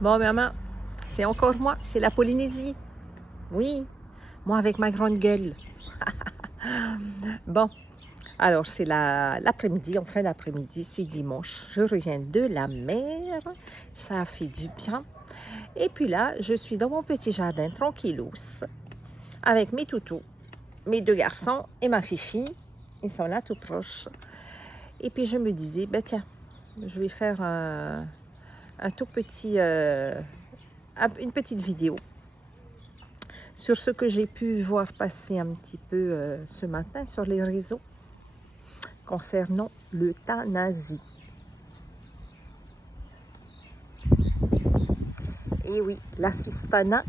Bon, maman, c'est encore moi, c'est la Polynésie. Oui, moi avec ma grande gueule. Bon, alors c'est l'après-midi, en fin d'après-midi, c'est dimanche. Je reviens de la mer, ça a fait du bien. Et puis là, je suis dans mon petit jardin, tranquillos, avec mes toutous, mes deux garçons et ma fifi. Ils sont là tout proches. Et puis je me disais, ben tiens, je vais faire un tout petit, une petite vidéo sur ce que j'ai pu voir passer un petit peu ce matin sur les réseaux concernant l'euthanasie. Et oui, l'assistanat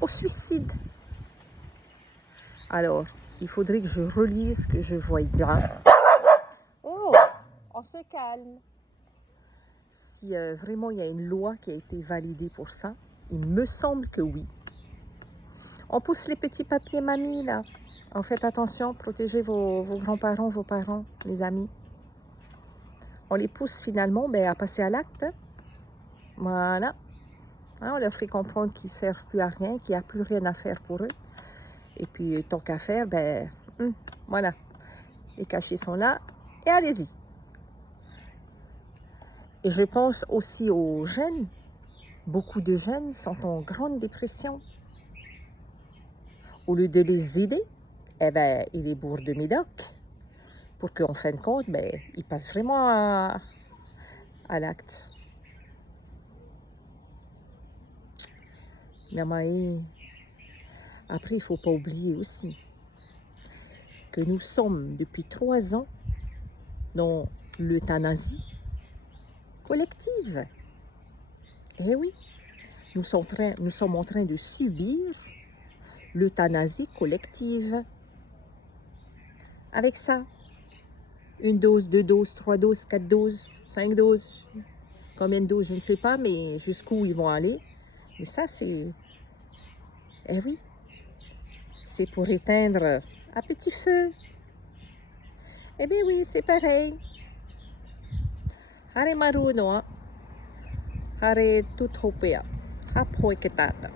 au suicide. Alors, il faudrait que je relise, que je voie bien. Oh, on se calme. Si vraiment il y a une loi qui a été validée pour ça, il me semble que oui. On pousse les petits papiers, mamie, là. En faites attention, protégez vos grands-parents, vos parents, les amis. On les pousse finalement à passer à l'acte. Voilà. Hein, on leur fait comprendre qu'ils ne servent plus à rien, qu'il n'y a plus rien à faire pour eux. Et puis, tant qu'à faire, voilà. Les cachets sont là et allez-y. Et je pense aussi aux jeunes. Beaucoup de jeunes sont en grande dépression. Au lieu de les aider, ils les bourrent de médoc pour qu'en fin de compte, ils passent vraiment à l'acte. Mais après, il ne faut pas oublier aussi que nous sommes depuis 3 ans dans l'euthanasie collective. Eh oui, nous sommes en train de subir l'euthanasie collective. Avec ça, 1 dose, 2 doses, 3 doses, 4 doses, 5 doses, combien de doses, je ne sais pas, mais jusqu'où ils vont aller. Mais ça, c'est... Eh oui, c'est pour éteindre à petit feu. Eh bien oui, c'est pareil. Hare maruno, hare tutopea, hapoeketata.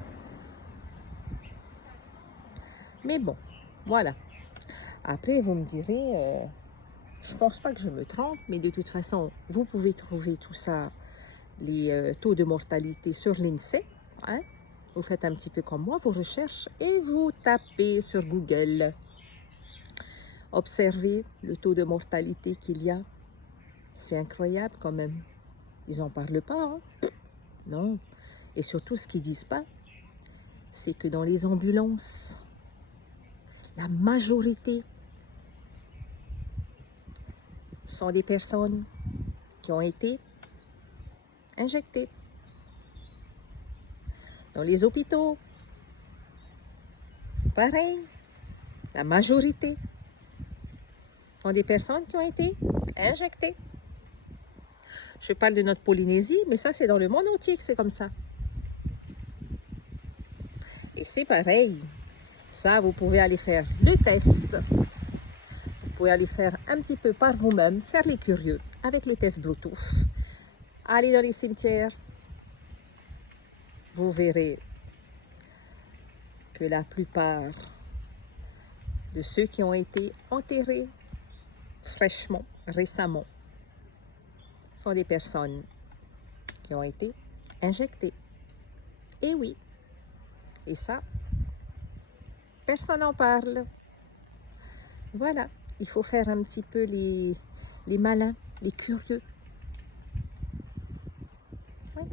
Mais bon, voilà. Après, vous me direz, je ne pense pas que je me trompe, mais de toute façon, vous pouvez trouver tout ça, les taux de mortalité sur l'INSEE. Hein? Vous faites un petit peu comme moi, vos recherches, et vous tapez sur Google. Observez le taux de mortalité qu'il y a. C'est incroyable quand même. Ils n'en parlent pas, hein? Non. Et surtout, ce qu'ils ne disent pas, c'est que dans les ambulances, la majorité sont des personnes qui ont été injectées. Dans les hôpitaux, pareil, la majorité sont des personnes qui ont été injectées. Je parle de notre Polynésie, mais ça, c'est dans le monde entier que c'est comme ça. Et c'est pareil. Ça, vous pouvez aller faire le test. Vous pouvez aller faire un petit peu par vous-même, faire les curieux avec le test Bluetooth. Allez dans les cimetières. Vous verrez que la plupart de ceux qui ont été enterrés fraîchement, récemment, sont des personnes qui ont été injectées. Et oui, et ça, personne n'en parle. Voilà, il faut faire un petit peu les malins, les curieux. Ouais.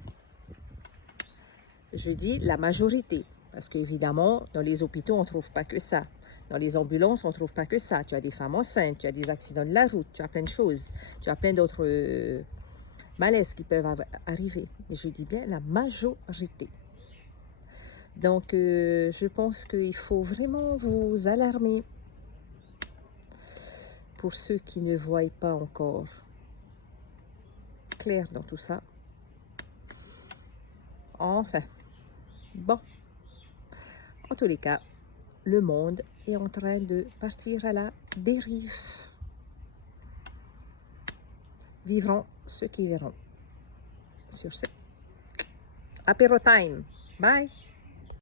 Je dis la majorité, parce qu'évidemment, dans les hôpitaux, on ne trouve pas que ça. Dans les ambulances, on ne trouve pas que ça. Tu as des femmes enceintes, tu as des accidents de la route, tu as plein de choses. Tu as plein d'autres malaises qui peuvent arriver. Mais je dis bien la majorité. Donc, je pense qu'il faut vraiment vous alarmer pour ceux qui ne voient pas encore clair dans tout ça. Enfin, bon. En tous les cas, le monde est en train de partir à la dérive. Vivront ceux qui verront. Sur ce, Apéro time. Bye!